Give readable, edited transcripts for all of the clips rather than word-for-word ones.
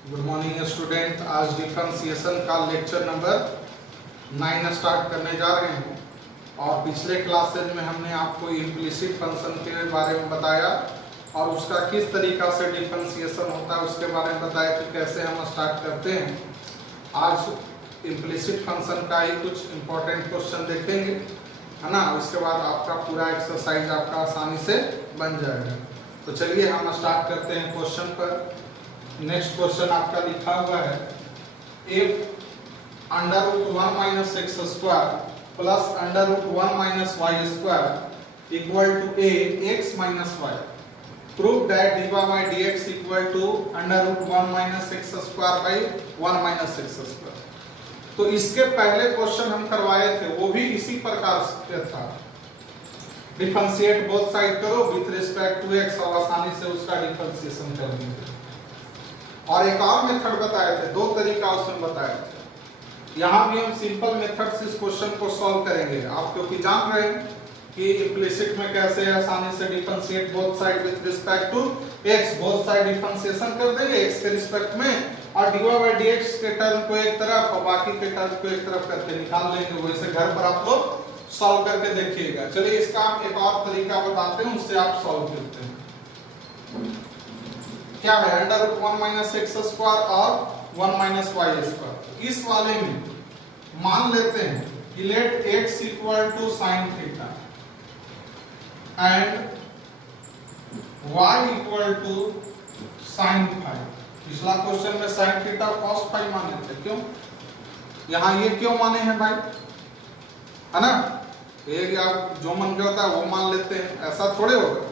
Good morning student. आज differentiation का lecture number 9 start करने जा रहे हैं और पिछले क्लासेज में हमने आपको इम्प्लिसिट फंक्शन के बारे में बताया और उसका किस तरीका से डिफरेंशिएशन होता है उसके बारे में बताया कि कैसे हम स्टार्ट करते हैं। आज इम्प्लिसिट फंक्शन का ही कुछ इम्पोर्टेंट क्वेश्चन देखेंगे, है ना। उसके बाद आपका पूरा एक्सरसाइज आपका आसानी से बन जाएगा। तो चलिए हम स्टार्ट करते हैं क्वेश्चन पर। नेक्स्ट क्वेश्चन आपका लिखा हुआ है, if under root 1 minus x square plus under root 1 minus Y square equal to a x minus y, prove that dy by dx equal to under root 1 minus x square by 1 minus x square. तो इसके पहले question हम करवाए थे, वो भी इसी प्रकार से था, डिफरेंशिएट बोथ साइड करो विथ रिस्पेक्ट टू एक्स और आसानी से उसका डिफरेंशिएशन कर देंगे। और एक और मेथड बताए थे, दो तरीका उसमें बताए थे। यहाँ भी हम सिंपल मेथड से इस क्वेश्चन को सॉल्व करेंगे। आप क्योंकि जान रहे हैं कि इम्प्लिसिट में कैसे आसानी से differentiate both side with respect to x, both side differentiation कर देंगे एक्स के रिस्पेक्ट में और dy बाई dx के टर्म को एक तरफ और बाकी के टर्म को एक तरफ करके निकाल लेंगे। वैसे घर पर आप लोग सॉल्व करके देखिएगा। चलिए इसका हम एक और तरीका बताते हैं, उससे आप सॉल्व करते हैं। क्या है, under root 1 minus x square और 1 माइनस वाई स्क्वायर। इस वाले में मान लेते हैं कि let x equal to sine theta and y equal to sine phi. पिछला क्वेश्चन में साइन थीटा कॉस फाई माने थे, क्यों? यहाँ ये क्यों माने हैं भाई, है ना। एक आप जो मन करता है वो मान लेते हैं, ऐसा थोड़े होगा,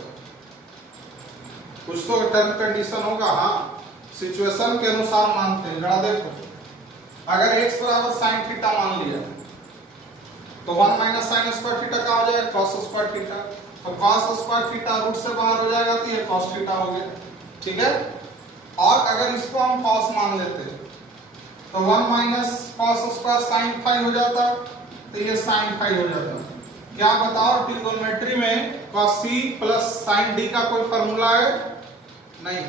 कुछ तो टर्म कंडीशन होगा। हाँ, सिचुएशन के अनुसार मानते हैं। जरा देखो, अगर x बराबर साइन थीटा मान लिया तो 1 माइनस साइन स्क्वायर थीटा का हो जाएगा कॉस स्क्वायर थीटा, तो कॉस स्क्वायर थीटा रूट से बाहर हो जाएगा तो ये कॉस थीटा हो गया, ठीक है। और अगर इसको हम कॉस मान लेते तो 1 minus cos square sine phi हो जाता, तो ये साइन फाई हो जाता। क्या बताओ, ट्रिगोनोमेट्री में cos c plus sin d का कोई फार्मूला है? नहीं।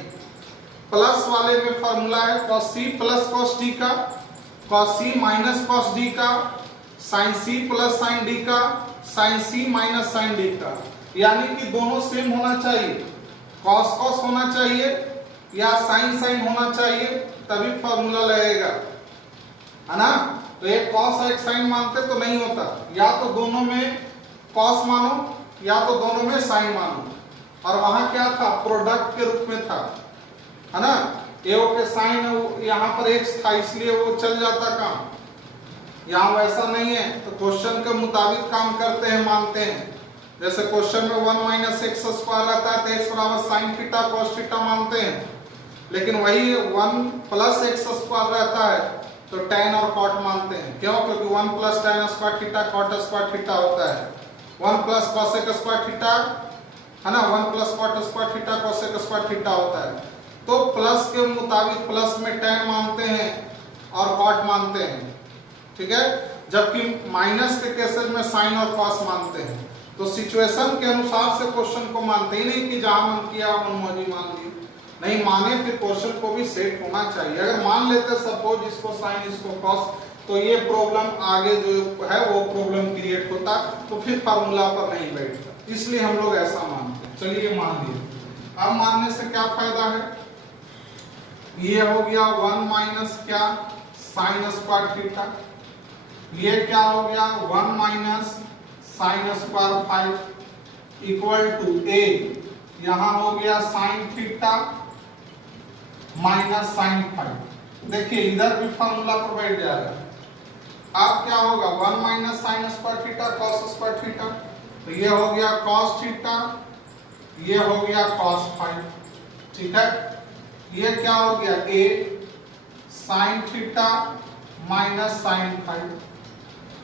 प्लस वाले में फार्मूला है cos c plus cos d का, cos c minus cos d का, sin c plus sin d का, sin c minus sin d का। यानी कि दोनों सेम होना चाहिए, cos cos होना चाहिए या sin sin होना चाहिए, तभी फार्मूला लगेगा, है ना। तो एक cos और एक sin मानते तो नहीं होता, या तो दोनों में cos मानो या तो दोनों में sin मानो। और वहां क्या था, प्रोडक्ट के रूप में था, है ना। ए के साइन यहाँ पर x था इसलिए वो चल जाता काम। यहाँ वैसा नहीं है, तो क्वेश्चन के मुताबिक काम करते हैं, मानते हैं। जैसे क्वेश्चन में 1 माइनस एक्स स्क्वायर रहता है तो x बराबर साइन थीटा कॉस थीटा मानते हैं, लेकिन वही 1 प्लस एक्स स्क्वायर रहता है तो tan और cot मानते हैं। क्यों? क्योंकि 1 plus tan square theta cot square theta होता है, 1 प्लस cosec स्क्वायर थीटा, है ना, 1 plus cot square theta cosec square theta होता है। तो प्लस के मुताबिक प्लस में tan मानते हैं और cot मानते हैं, ठीक है। जबकि माइनस के केसेस में sin और cos मानते हैं। तो सिचुएशन के अनुसार से क्वेश्चन को मानते ही नहीं कि जहां मन किया मनमौजी मान ली, नहीं माने, फिर क्वेश्चन को भी सेट होना चाहिए। अगर मान लेते सपोज इसको sin इसको cos, तो ये प्रॉब्लम आगे जो है वो प्रॉब्लम क्रिएट होता, तो फिर फार्मूला पर नहीं बैठता, इसलिए हम लोग ऐसा मानते हैं। चलिए मान लिए। अब मानने से क्या फायदा है, ये हो गया 1 माइनस क्या साइन स्क्वायर थीटा, ये क्या हो गया 1 minus sine square phi equal to A, यहां हो गया sine theta minus sine phi. देखिए इधर भी फार्मूला पर बैठ जाएगा। अब क्या होगा, 1 minus sine square theta cos square theta, तो ये हो गया कॉस थीटा, ये हो गया कॉस फाई, ठीक है। ये क्या हो गया A sine theta minus sine phi.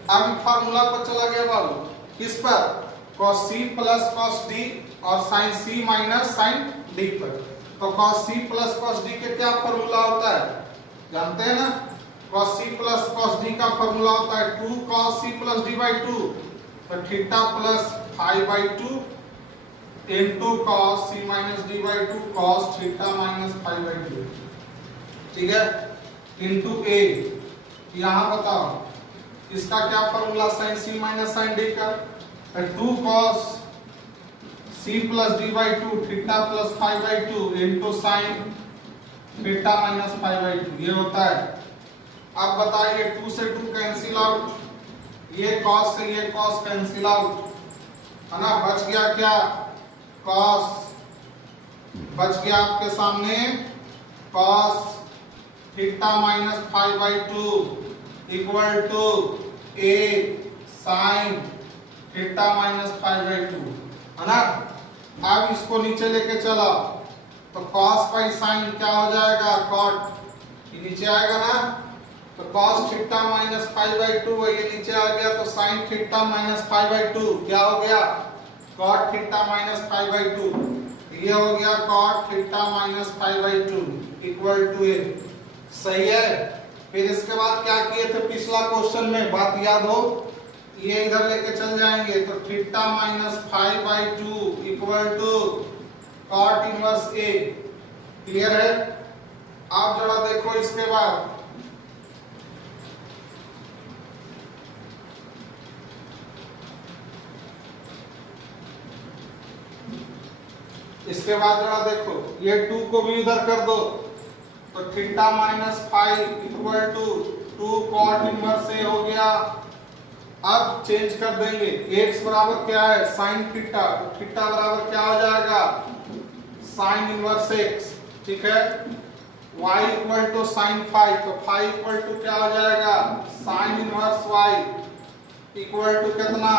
अब फार्मूला पर चला गया बाबू, किस पर, cos c plus cos d और sin c minus sin d पर। तो cos c plus cos d के क्या फार्मूला होता है, जानते हैं ना। cos c plus cos d का फार्मूला होता है 2 cos c plus d by 2, तो theta plus phi by 2 into cos c minus d by 2 cos theta minus phi by 2। ठीक है, इंटू ए। यहां बताओ इसका क्या formula sine c minus sine d का, 2 cos c plus d by 2 theta plus phi by 2 into sine theta minus five by 2 ये होता है। अब बताइए 2 से 2 कैंसिल आउट, ये cos से ये cos कैंसिल आउट है ना, बच गया क्या cos, बच गया आपके सामने cos theta minus five by 2 equal to a sine theta minus five by 2 है ना। अब इसको नीचे लेके चला तो cos बाई साइन क्या हो जाएगा cot, ये नीचे आएगा ना, तो cos theta minus five by 2 ये नीचे आ गया, तो sine theta minus five by 2 क्या हो गया cot theta minus five by 2, ये हो गया cot theta minus five by 2 equal to A. सही है। फिर इसके बाद क्या किए थे पिछला क्वेश्चन में, बात याद हो, ये इधर लेके चल जाएंगे तो theta minus five by 2 equal to cot inverse a. Clear है। आप जरा देखो इसके बाद जरा देखो, ये 2 को भी इधर कर दो तो theta minus five equal to 2 cot inverse A हो गया। अब चेंज कर देंगे, x बराबर क्या है साइन थीटा, तो थीटा बराबर क्या हो जाएगा साइन इनवर्स x, ठीक है। y equal to sine phi, तो फाइव इक्वल टू क्या हो जाएगा sine inverse y equal to कितना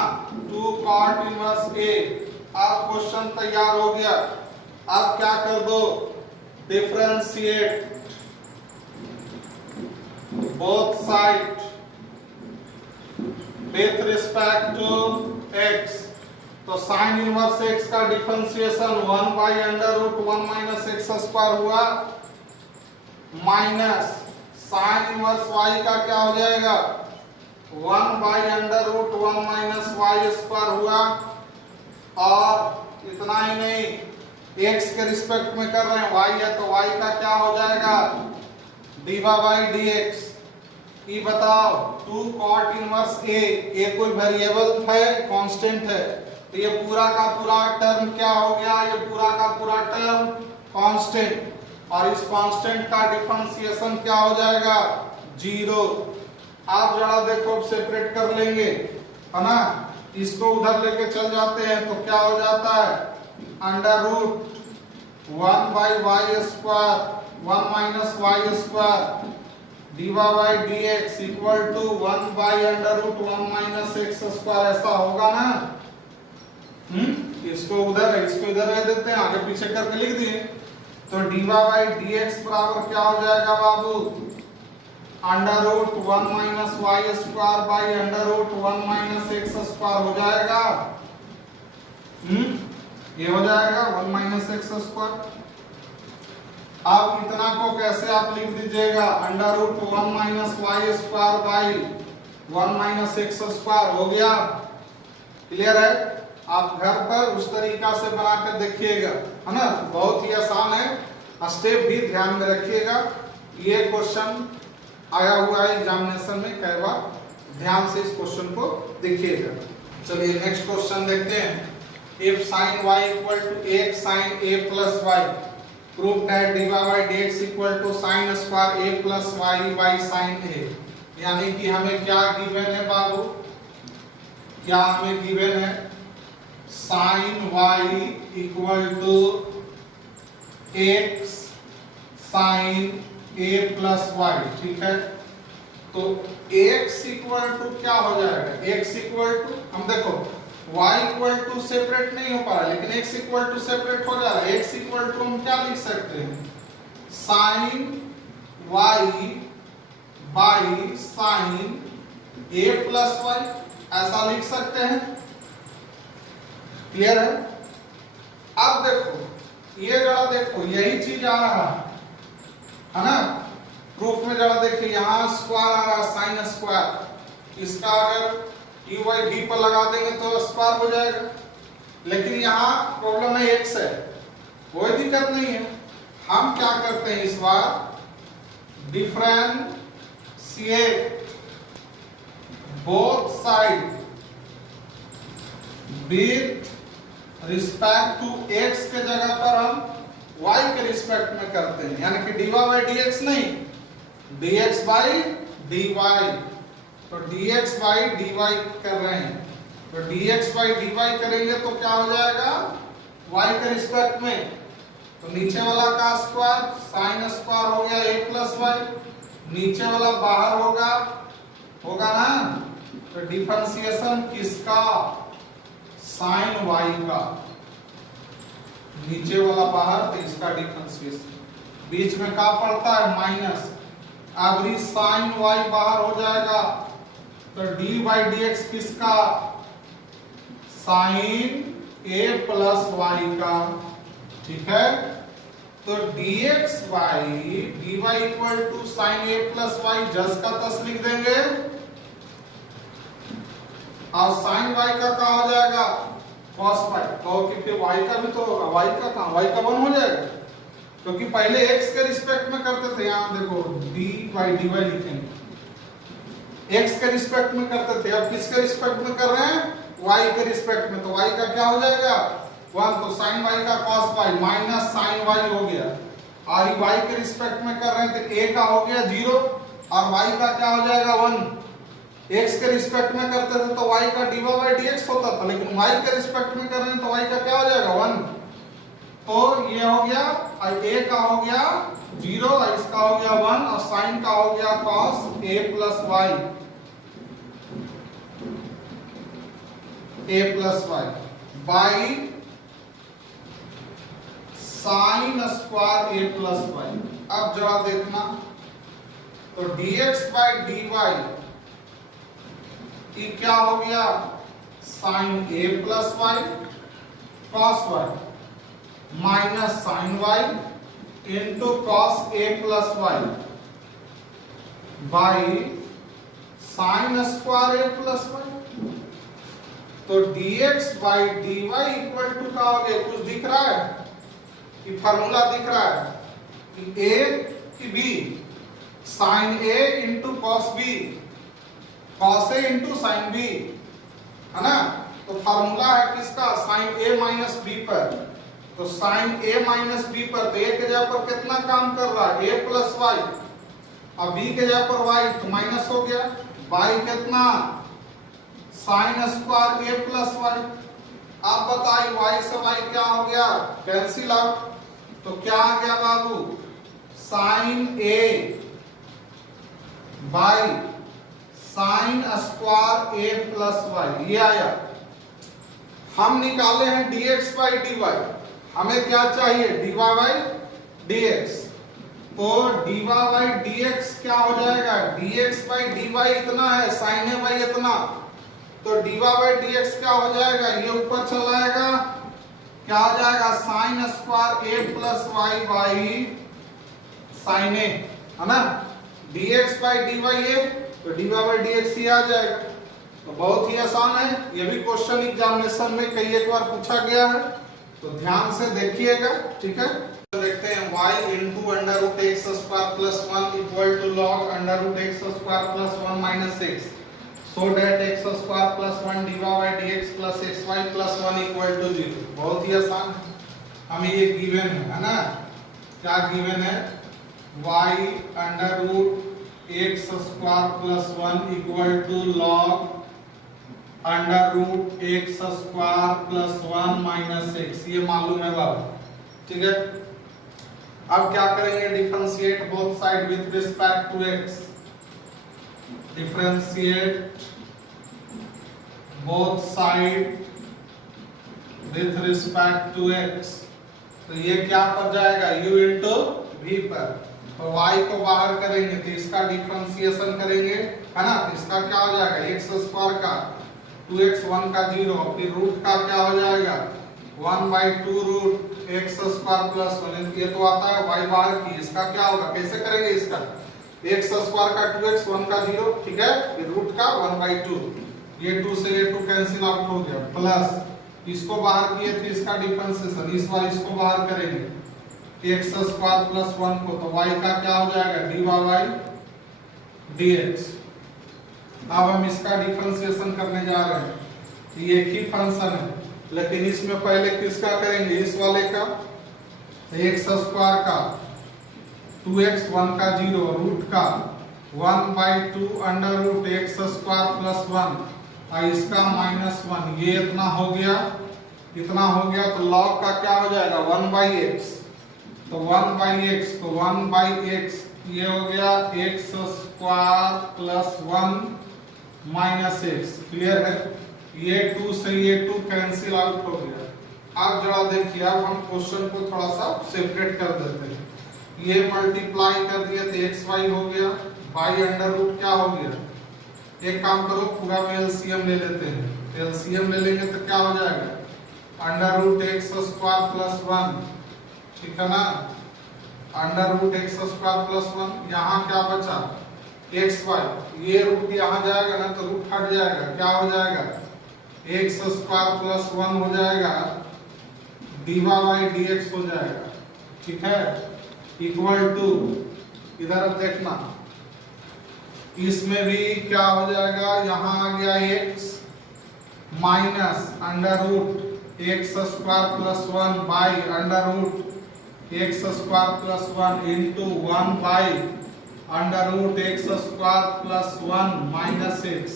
2 cot इनवर्स a। अब क्वेश्चन तैयार हो गया। अब क्या कर दो differentiate both side with respect to x, तो साइन इनवर्स x का differentiation 1 by under root 1 minus x square हुआ, माइनस साइन इनवर्स y का क्या हो जाएगा 1 by under root 1 minus Y square हुआ। और इतना ही नहीं, x के रिस्पेक्ट में कर रहे हैं, y है तो y का क्या हो जाएगा dy बाई dx। ये बताओ 2 cot इनवर्स a, ये कोई वेरिएबल है कांस्टेंट है, तो ये पूरा का पूरा टर्म क्या हो गया, ये पूरा का पूरा टर्म कांस्टेंट, और इस कांस्टेंट का डिफरेंशिएशन क्या हो जाएगा 0। आप जरा देखो सेपरेट कर लेंगे है ना, इसको उधर लेके चल जाते हैं तो क्या हो जाता है under root 1 by y square 1 minus Y square dy by dx equal to 1 by under root 1 minus x square, ऐसा होगा ना। इसको उधर रह देते हैं, आगे पीछे करके लिख दिए, तो dy बाई dx बराबर क्या हो जाएगा बाबू under root 1 minus Y square by under root 1 minus x square हो जाएगा। ये हो जाएगा 1 माइनस एक्स स्क्वायर। अब इतना को कैसे आप लिख दीजिएगा under root 1 minus Y square by 1 minus x square हो गया। क्लियर है। आप घर पर उस तरीका से बना कर देखिएगा, है ना, बहुत ही आसान है, स्टेप भी ध्यान में रखिएगा। ये क्वेश्चन आया हुआ है एग्जामिनेशन में कई बार, ध्यान से इस क्वेश्चन को देखिएगा। चलिए नेक्स्ट क्वेश्चन देखते हैं। If sin y equal to x sin a plus y, prove that dy by dx equal to sin square a plus y by sin a। यानी कि हमें क्या गिवन है बाबू, क्या हमें गिवन है sin y equal to x sin a plus y, ठीक है। तो x इक्वल टू क्या हो जाएगा, x इक्वल टू हम देखो y इक्वल टू सेपरेट नहीं हो पा रहा, लेकिन x इक्वल टू सेपरेट हो जा रहा है। x इक्वल टू हम क्या लिख सकते हैं sin y by sin a plus y, ऐसा लिख सकते हैं। क्लियर है। अब देखो ये जरा देखो यही चीज आ रहा है ना, प्रूफ में जरा देखिए यहाँ स्क्वायर आ रहा है साइन स्क्वायर, इसका अगर यू बाई भी पर लगा देंगे तो स्क्वायर हो जाएगा, लेकिन यहाँ प्रॉब्लम है एक्स है, कोई दिक्कत नहीं है। हम क्या करते हैं इस बार differentiate both side with respect to x के जगह पर हम y के रिस्पेक्ट में करते हैं, यानी कि dy बाई dx नहीं, dx बाई dy। तो dx बाई dy कर रहे हैं, तो dx बाई dy करेंगे तो क्या हो जाएगा y के रिस्पेक्ट में, तो नीचे वाला का स्क्वायर साइन स्क्वायर हो गया a प्लस वाई, नीचे वाला बाहर होगा ना, तो डिफरेंशिएशन किसका, साइन y का, नीचे वाला बाहर तो इसका डिफरेंशिएशन, बीच में क्या पड़ता है माइनस, अभी साइन y बाहर हो जाएगा तो d बाई डी एक्स किसका, साइन a प्लस y का, ठीक है। तो dx by dy equal to sine a plus y, जस का तस लिख देंगे, और साइन y का क्या हो जाएगा cos y, तो कि फिर y का भी तो होगा, y का कहां, y का 1 हो जाएगा, क्योंकि पहले x के रिस्पेक्ट में करते थे, यहां देखो d बाई dy लिखेंगे, x के रिस्पेक्ट में करते थे, अब किसके रिस्पेक्ट में कर रहे हैं, y के रिस्पेक्ट में, तो y का क्या हो जाएगा 1, तो sin y का cos y minus sin y हो गया, और y के रिस्पेक्ट में कर रहे हैं तो a का हो गया 0 और y का क्या हो जाएगा 1, x के रिस्पेक्ट में करते थे तो y का dy बाई dx होता था, लेकिन y के रिस्पेक्ट में कर रहे हैं तो y का क्या हो जाएगा 1, तो ये हो गया और a का हो गया 0 और इसका हो गया 1 और sin का हो गया cos a plus y by sine square a plus y। अब जरा देखना, तो dx बाई dy ये क्या हो गया sine a plus y cos y minus sine y into cos a plus y by sine square a plus y। तो dx by dy equal to क्या हो गया, कुछ दिख रहा है कि फार्मूला दिख रहा है कि a कि b, sine a into cos b, cos a into sine b, है ना, तो फार्मूला है किसका साइन a माइनस b पर, तो साइन a माइनस b पर, तो a के जगह पर कितना काम कर रहा है a प्लस y, अब b के जगह पर y तो माइनस हो गया, y कितना sign square a plus y। अब बताइए y से y क्या हो गया कैंसिल आउट, तो क्या आ गया बाबू sine a by sine square a plus y, ये आया। हम निकाले हैं dx बाई dy, हमें क्या चाहिए dy बाई dx, तो dy बाई dx क्या हो जाएगा, dx बाई dy इतना है, sin a बाई इतना, तो dy बाई dx क्या हो जाएगा, ये ऊपर चला जाएगा, क्या हो जाएगा sign square a plus y by sign a, है ना, dx बाई dy ये, तो dy बाई dx ही आ जाएगा। तो बहुत ही आसान है, ये भी क्वेश्चन एग्जामिनेशन में कई एक बार पूछा गया है, तो ध्यान से देखिएगा, ठीक है। तो देखते हैं y into under root x square plus 1 equal to log under root x square plus 1 minus 6, so that x square plus 1 dy by dx plus xy plus 1 equal to 0। बहुत ही आसान है, हमें ये गिवन है ना, क्या गिवन है, y under root x square plus 1 equal to log under root x square plus 1 minus 6, ये मालूम है बाबू, ठीक है। अब क्या करेंगे, differentiate both side with respect to x, differentiate both side with respect to x, तो ये क्या पर जाएगा u इंटू v पर, तो y को बाहर करेंगे तो इसका डिफरेंशिएशन करेंगे, है ना, तो इसका क्या हो जाएगा x स्क्वायर का 2x 1 का 0, फिर रूट का क्या हो जाएगा 1 by 2 root x square plus 1, ये तो आता है y बाहर की, इसका क्या होगा, कैसे करेंगे, इसका एक्स स्क्वायर का 2x 1 का 0, ठीक है, फिर रूट का 1 बाई 2, ये 2 से ये 2 कैंसिल आउट हो गया, प्लस इसको बाहर किए थे इसका डिफरेंशिएशन, इस बार इसको बाहर करेंगे एक्स स्क्वायर प्लस 1 को, तो y का क्या हो जाएगा dy बाई dx। अब हम इसका डिफरेंशिएशन करने जा रहे हैं। ये एक ही फंक्शन है, लेकिन इसमें पहले किसका करेंगे, इस वाले का, एक्स स्क्वायर का 2x 1 का 0 रूट का 1/2 under root x square plus 1 और इसका -1, ये इतना हो गया, इतना हो गया। तो log का क्या हो जाएगा 1/x, तो 1/x, तो 1/x ये हो गया x square plus 1 minus x. Clear है, ये 2 से ये 2 कैंसिल आउट हो गया। अब जरा देखिए, अब हम क्वेश्चन को थोड़ा सा सेपरेट कर देते हैं। ये मल्टीप्लाई कर दिया तो xy हो गया, बाई अंडर रूट क्या हो गया, एक काम करो पूरा में एलसीएम ले लेते हैं। एलसीएम ले लेंगे तो क्या हो जाएगा under root x square plus 1, ठीक है ना, under root x square plus 1। यहाँ क्या बचा xy, ये रूट यहाँ जाएगा ना तो रूट हट जाएगा, क्या हो जाएगा एक्स स्क्वायर प्लस 1 हो जाएगा, dy बाई dx हो जाएगा, ठीक है, इक्वल टू, इधर अब देखना इसमें भी क्या हो जाएगा, यहाँ आ गया x minus under root x square plus 1 by under root x square plus 1 into 1 by under root x square plus 1 minus x.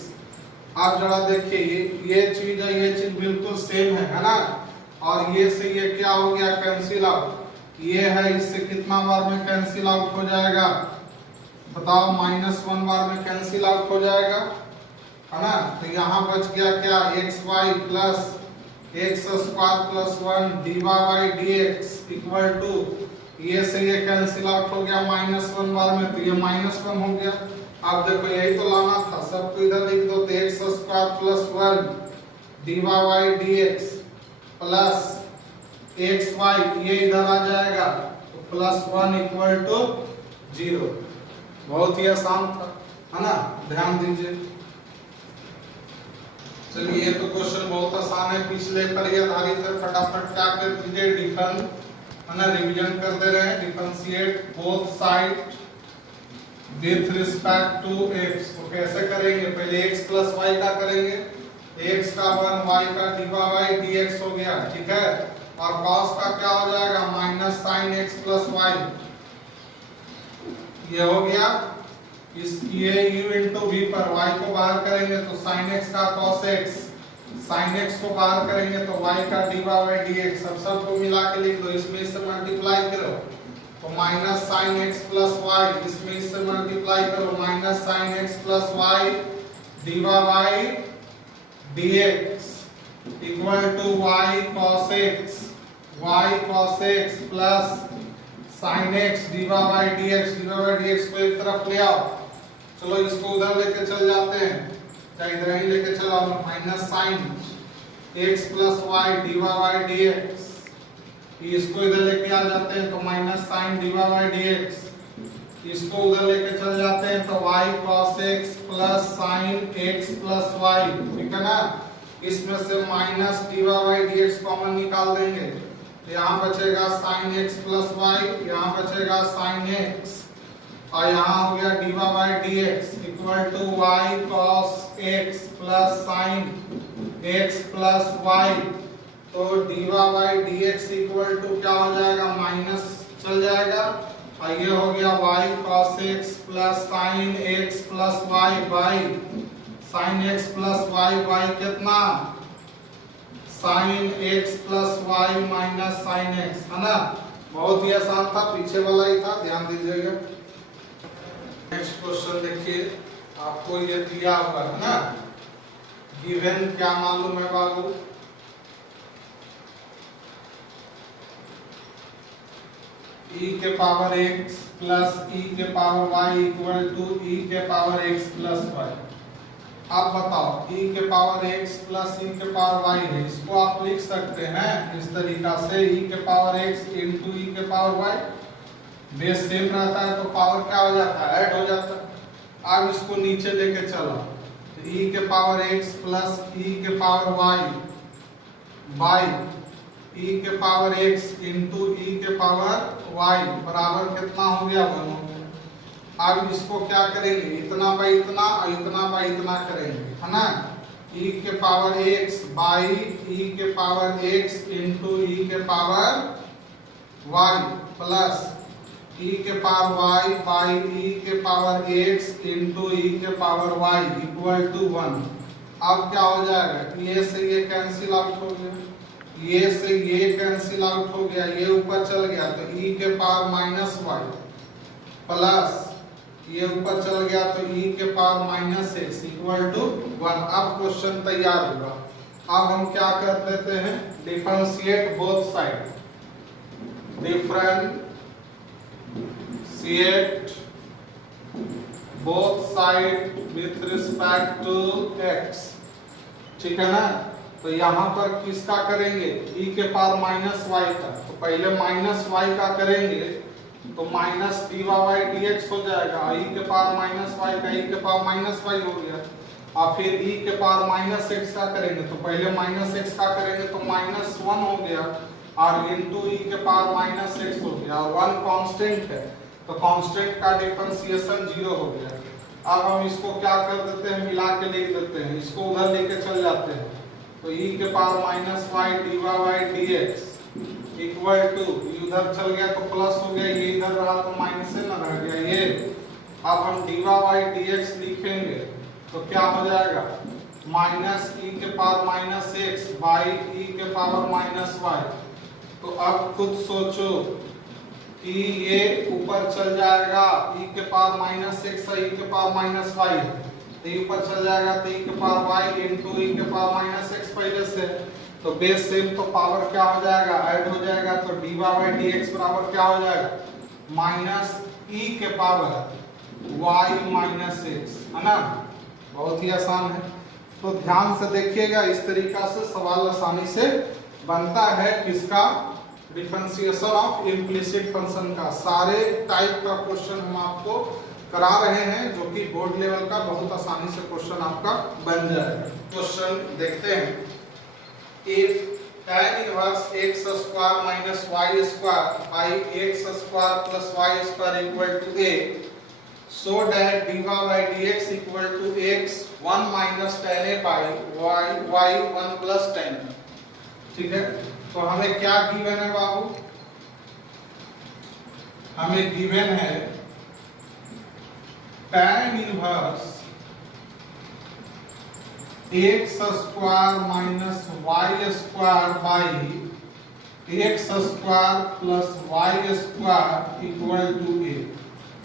आप जरा देखिए, ये चीज है, ये चीज बिल्कुल सेम है ना, और ये से ये क्या हो गया कैंसिल आउट, ये है इससे कितना बार में कैंसिल आउट हो जाएगा बताओ, -1 बार में कैंसिल आउट हो जाएगा, है ना। तो यहाँ बच गया क्या xy plus x square plus 1 dy by dx equal to, ये से ये कैंसिल आउट हो गया -1 बार में, तो ये -1 हो गया। अब देखो यही तो लाना था, सबको इधर लिख दो, तो x square plus 1 dy by dx plus xy, ये इधर आ जाएगा तो प्लस 1 इक्वल टू 0। बहुत ही आसान था, है ना, ध्यान दीजिए। चलिए ये तो क्वेश्चन बहुत आसान है, पिछले पर ये आधारित है, फटाफट क्या कर दीजिए डिफरेंस, है ना, रिवीजन कर दे रहे हैं। Differentiate both side with respect to x, तो कैसे करेंगे, पहले x प्लस y का करेंगे, x का 1 y का dy बाई dx हो गया, ठीक है, और cos का क्या हो जाएगा minus sine x plus y, ये हो गया। इस ये u इंटू v पर y को बाहर करेंगे तो sin x का cos x, sin x को बाहर करेंगे तो y का dy बाई dx, सब को मिला के लिख दो, इसमें इससे मल्टीप्लाई करो तो minus sine x plus y, इसमें इससे मल्टीप्लाई करो minus sine x plus y dy by dx equal to y cos x plus sin x dy by dx को एक तरफ ले आओ, चलो इसको उधर लेके चल जाते हैं, चाहे इधर ही लेके चलो, minus sine x plus y dy by dx, इसको इधर लेके आ जाते हैं तो minus sine dy by dx, इसको उधर लेके चल जाते हैं तो y cos x plus sign x plus y, ठीक है ना। इसमें से minus dy by dx common निकाल देंगे, यहाँ बचेगा sin x प्लस y, यहाँ बचेगा sin x, और यहाँ हो गया dy by dx equal to y cos x plus sin x plus y, तो dy by dx equal to क्या हो जाएगा माइनस चल जाएगा, और ये हो गया y cos x plus sin x plus y by sin x plus y by कितना sin x plus y minus sin x, है ना, बहुत ही आसान था, पीछे वाला ही था, ध्यान दीजिएगा। नेक्स्ट क्वेश्चन देखिए, आपको ये दिया हुआ है ना, गिवन क्या मालूम है बाबू, e के पावर x प्लस e के power y equal to e के पावर x प्लस y। आप बताओ e के पावर x प्लस e के पावर y है, इसको आप लिख सकते हैं इस तरीका से, e के पावर x इंटू e के पावर y, बेस सेम रहता है तो पावर क्या हो जाता है ऐड हो जाता है। अब इसको नीचे लेके चलो, तो e के पावर x प्लस e के पावर y बाई e के पावर x इंटू e के पावर y बराबर कितना हो गया 1 हो गया। अब इसको क्या करेंगे, इतना बाई इतना और इतना बाई इतना करेंगे, है ना। e के पावर x बाई e के पावर x इंटू e के पावर y प्लस e के पावर y बाई e के पावर x इंटू e के पावर y इक्वल टू 1। अब क्या हो जाएगा, ये से ये कैंसिल आउट हो गया, ये से ये कैंसिल आउट हो गया, ये ऊपर चल गया तो e के पावर माइनस वाई प्लस ये ऊपर चल गया तो e के power minus x equal to 1। अब क्वेश्चन तैयार होगा। अब हम क्या कर देते हैं, differentiate both side, differentiate both side with respect to x, ठीक है ना। तो यहाँ पर किसका करेंगे, e के पावर माइनस वाई का, तो पहले माइनस वाई का करेंगे तो minus d y d x हो जाएगा, e के पावर माइनस वाई का e के पावर माइनस वाई हो गया। और फिर e के पावर माइनस एक्स का करेंगे तो पहले माइनस एक्स का करेंगे तो माइनस 1 हो गया और इंटू e के पावर माइनस एक्स हो गया, और 1 कांस्टेंट है तो कांस्टेंट का डिफरेंशिएशन 0 हो गया। अब हम इसको क्या कर देते हैं, मिला के लिख देते हैं, इसको उधर लेके चल जाते हैं तो e के power minus y d y d x equal to, उधर चल गया तो प्लस हो गया, ये इधर रहा तो माइनस से ना रह गया ये। अब हम डी वाई डी एक्स लिखेंगे तो क्या हो जाएगा, माइनस e के power minus x by e के पावर माइनस वाई। तो अब खुद सोचो कि ये ऊपर चल जाएगा, e के पावर माइनस एक्स है, e के पावर माइनस वाई है, तो ये ऊपर चल जाएगा तो e के पावर वाई इंटू e के पावर माइनस एक्स पहले से, तो बेस सेम तो पावर क्या हो जाएगा, ऐड हो जाएगा, तो डी वाई डी एक्स बराबर क्या हो जाएगा, माइनस e के पावर y माइनस एक्स, है ना। बहुत ही आसान है, तो ध्यान से देखिएगा, इस तरीका से सवाल आसानी से बनता है किसका, डिफरेंशिएशन ऑफ इम्प्लिसिट फंक्शन का। सारे टाइप का क्वेश्चन हम आपको करा रहे हैं जो कि बोर्ड लेवल का बहुत आसानी से क्वेश्चन आपका बन जाएगा। क्वेश्चन देखते हैं, if tan inverse x square minus y square by x square plus y square equal to a, so that dy by dx equal to x 1 minus tan a by y 1 plus tan। ठीक है, तो हमें क्या given है बाबू, हमें given है tan inverse x square minus y square by x square plus y square equal to a।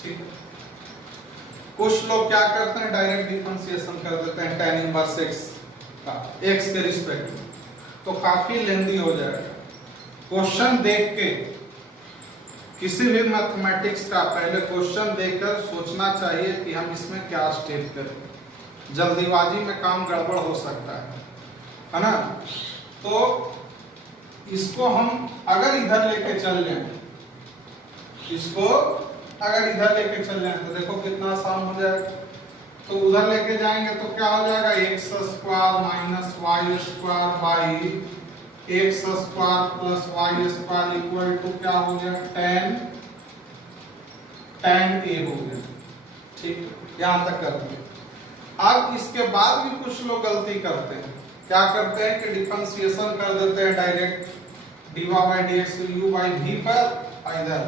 ठीक है, कुछ लोग क्या करते हैं, डायरेक्ट डिफरेंशिएशन कर देते हैं tan इनवर्स x का x के रिस्पेक्ट में, तो काफी लेंदी हो जाएगा। क्वेश्चन देख के किसी भी मैथमेटिक्स का पहले क्वेश्चन देखकर सोचना चाहिए कि हम इसमें क्या स्टेप करें, जल्दीबाजी में काम गड़बड़ हो सकता है ना। तो इसको हम अगर इधर लेके चल जाएं, इसको अगर इधर लेके चल जाएं तो देखो कितना आसान हो जाएगा। तो उधर लेके जाएंगे तो क्या हो जाएगा, x square minus Y square by x square plus y square equal to क्या हो गया, tan a हो गया। ठीक, यहां तक कर दिया। अब इसके बाद भी कुछ लोग गलती करते हैं, क्या करते हैं कि डिफरेंशिएशन कर देते हैं direct d y d x u by v पर इधर।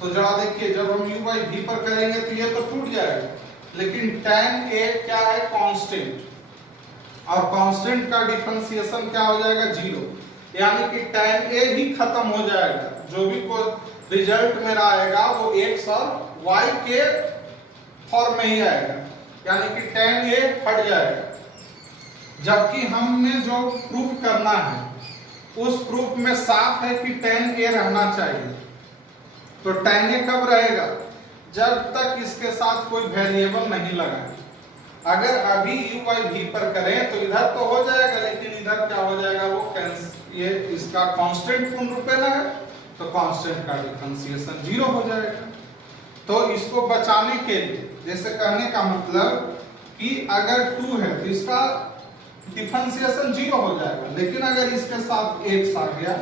तो जरा देखिए, जब हम u बाई v पर करेंगे तो ये तो टूट जाएगा, लेकिन tan a क्या है, कांस्टेंट, और कांस्टेंट का डिफरेंशिएशन क्या हो जाएगा, 0, यानी कि tan a ही खत्म हो जाएगा, जो भी कोई रिजल्ट मेरा आएगा वो x और y के फॉर्म में ही आएगा, यानी कि tan a हट जाएगा। जबकि हमने जो प्रूफ करना है उस प्रूफ में साफ है कि tan a रहना चाहिए। तो tan a कब रहेगा, जब तक इसके साथ कोई वेरिएबल नहीं लगाए। अगर अभी u बाई v पर करें तो इधर तो हो जाएगा, लेकिन इधर क्या हो जाएगा, वो ये इसका कांस्टेंट पूर्ण रूप में है, तो कांस्टेंट का डिफरेंशिएशन 0 हो जाएगा। तो इसको बचाने के लिए, जैसे कहने का मतलब कि अगर 2 है तो इसका डिफरेंशिएशन 0 हो जाएगा, लेकिन अगर इसके साथ x आ गया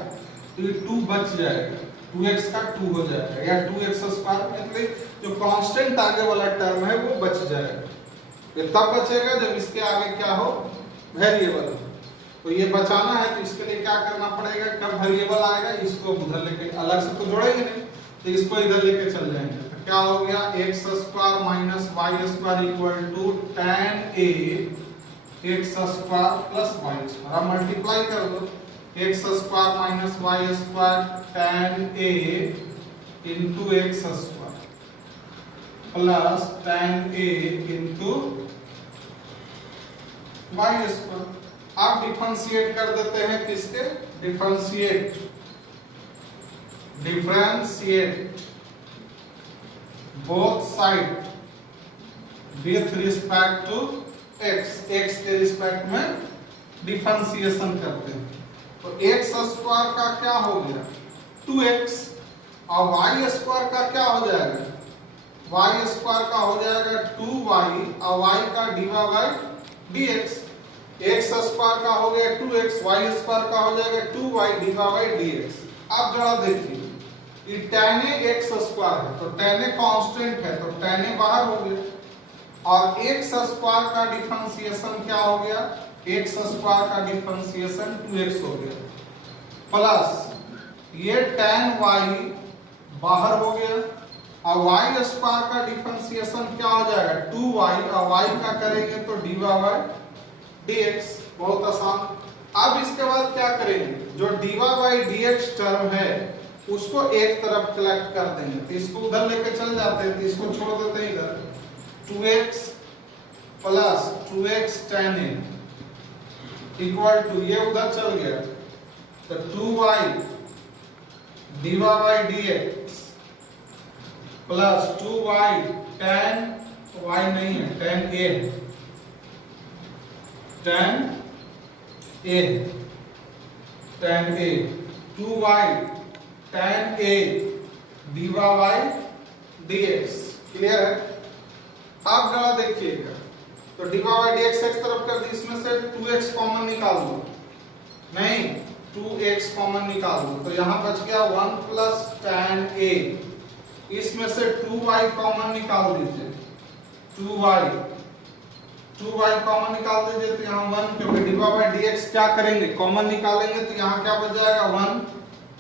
तो ये 2 बच जाएगा, 2x का 2 हो जाएगा, या 2x स्क्वायर मतलब जो कांस्टेंट आगे वाला टर्म है वो बच जाएगा। ये तब बचेगा जब इसके आगे क्या हो, वेरिएबल। तो ये बचाना है तो इसके लिए क्या करना पड़ेगा, कब वेरिएबल आएगा इसको उधर लेके, अलग से तो जोड़ेंगे नहीं, तो इसको इधर लेके चल जाएंगे। तो क्या हो गया, x square minus y square equal to tan a x square plus y square. अब मल्टीप्लाई कर दो, x square minus y square tan a into x square plus tan a into y square. आप differentiate कर देते हैं किसके, differentiate both side with respect to x, x के respect में डिफरेंशिएशन करते हैं। तो x स्क्वायर का क्या हो गया 2x, और y स्क्वायर का क्या हो जाएगा, y स्क्वायर का हो जाएगा 2y और y का dy by dx। x square का हो गया 2x, y स्क्वायर का हो जाएगा 2y dy बाई dx। अब जरा देखिए ये tan a x स्क्वायर है, तो tan a कांस्टेंट है तो tan a बाहर हो गया, और x स्क्वायर का डिफरेंशिएशन क्या हो गया, x स्क्वायर का डिफरेंशिएशन 2x हो गया, प्लस ये tan y बाहर हो गया, और y स्क्वायर का डिफरेंशिएशन क्या हो जाएगा 2y, और y का करेंगे तो dy बाई dx। बहुत आसान। अब इसके बाद क्या करेंगे, जो dy बाई dx टर्म है उसको एक तरफ कलेक्ट कर देंगे, तो इसको उधर लेके चल जाते हैं, तो इसको छोड़ देते हैं इधर, 2x plus 2x tan a equal to, ये उधर चल गया तो 2y dy by dx plus 2y tan y नहीं है tan a है, tan a 2y tan a dy by dx। Clear है। आप जरा देखिएगा, तो dy बाई dx एक तरफ कर दी, इसमें से 2x कॉमन निकाल दो, नहीं 2x कॉमन निकाल दो, तो यहाँ बच गया 1 प्लस tan a, इसमें से 2y कॉमन निकाल दीजिए, 2y कॉमन निकाल दीजिए, तो यहाँ 1, क्योंकि dy बाई dx क्या करेंगे कॉमन निकालेंगे, तो यहाँ क्या बच जाएगा 1,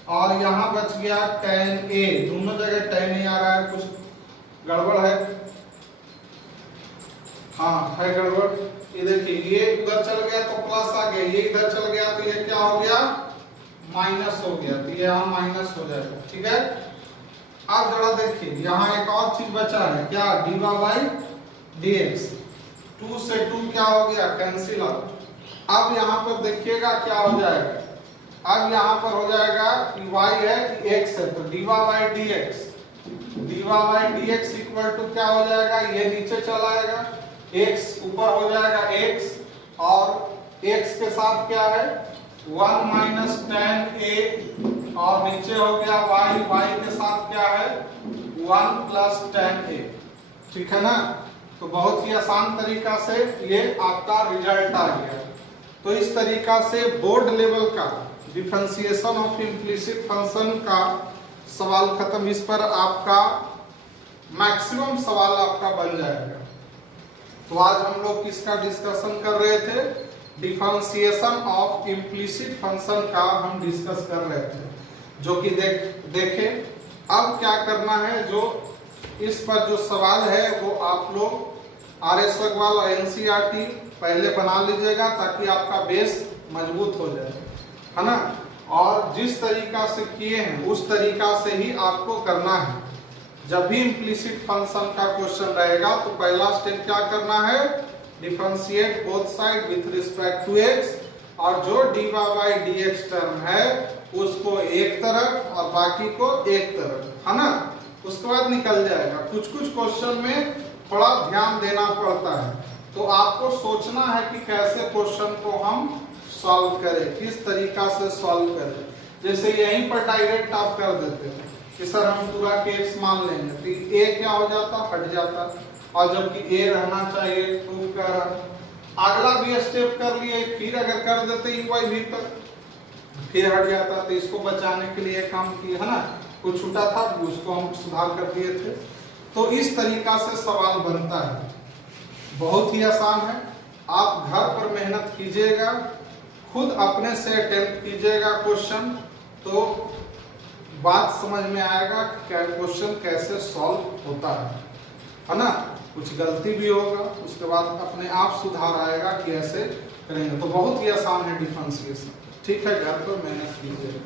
और यहाँ बच गया tan a, दोनों जगह tan a आ रहा है, कुछ गड़बड़ है, हाँ है गड़बड़। ये देखिए ये उधर चल गया तो प्लस आ गया, ये इधर चल गया तो ये क्या हो गया माइनस हो गया, तो ये यहाँ माइनस हो जाएगा। ठीक है। अब जरा देखिए यहाँ एक और चीज बचा है, क्या dy बाई dx, 2 से 2 क्या हो गया कैंसिल आउट। अब यहाँ पर देखिएगा क्या हो जाएगा, अब यहाँ पर हो जाएगा कि y है कि x है, तो dy by dx equal to क्या हो जाएगा, ये नीचे चला आएगा, x ऊपर हो जाएगा x, और x के साथ क्या है 1 माइनस tan a, और नीचे हो गया y के साथ क्या है 1 प्लस tan a। ठीक है ना। तो बहुत ही आसान तरीका से ये आपका रिजल्ट आ गया। तो इस तरीका से बोर्ड लेवल का डिफरेंशिएशन ऑफ इम्प्लिसिट फंक्शन का सवाल खत्म। इस पर आपका मैक्सिमम सवाल आपका बन जाएगा। तो आज हम लोग किसका डिस्कशन कर रहे थे, डिफरेंशिएशन ऑफ इम्प्लिसिट फंक्शन का हम डिस्कस कर रहे थे, जो कि देखें अब क्या करना है। जो इस पर जो सवाल है वो आप लोग RS अग्रवाल और NCERT पहले बना लीजिएगा, ताकि आपका बेस मजबूत हो जाए, है ना। और जिस तरीका से किए हैं उस तरीका से ही आपको करना है। जब भी इम्प्लिसिट फंक्शन का क्वेश्चन रहेगा तो पहला स्टेप क्या करना है, differentiate both side with respect to x, और जो dy बाई dx टर्म है उसको एक तरफ और बाकी को एक तरफ, है ना। उसके बाद निकल जाएगा। कुछ कुछ क्वेश्चन में थोड़ा ध्यान देना पड़ता है, तो आपको सोचना है कि कैसे क्वेश्चन को हम सॉल्व करें, किस तरीका से सॉल्व करें। जैसे यहीं पर डायरेक्ट आप कर देते हैं कि सर हम पूरा के x मान लेंगे, तो a क्या हो जाता, हट जाता, और जबकि a रहना चाहिए प्रूफ कर रहा। अगला भी स्टेप कर लिए, फिर अगर कर देते y भीतर, फिर हट जाता, तो इसको बचाने के लिए काम किए, है ना, कुछ छूटा था उसको हम सुधार कर दिए थे। तो इस तरीका से सवाल बनता है, बहुत ही आसान है। आप घर पर मेहनत कीजिएगा, खुद अपने से अटेम्प्ट कीजिएगा क्वेश्चन, तो बात समझ में आएगा कि क्वेश्चन कैसे सॉल्व होता है ना। कुछ गलती भी होगा, उसके बाद अपने आप सुधार आएगा कि ऐसे करेंगे। तो बहुत ही आसान है डिफरेंशिएशन। ठीक है, घर पर मेहनत कीजिएगा।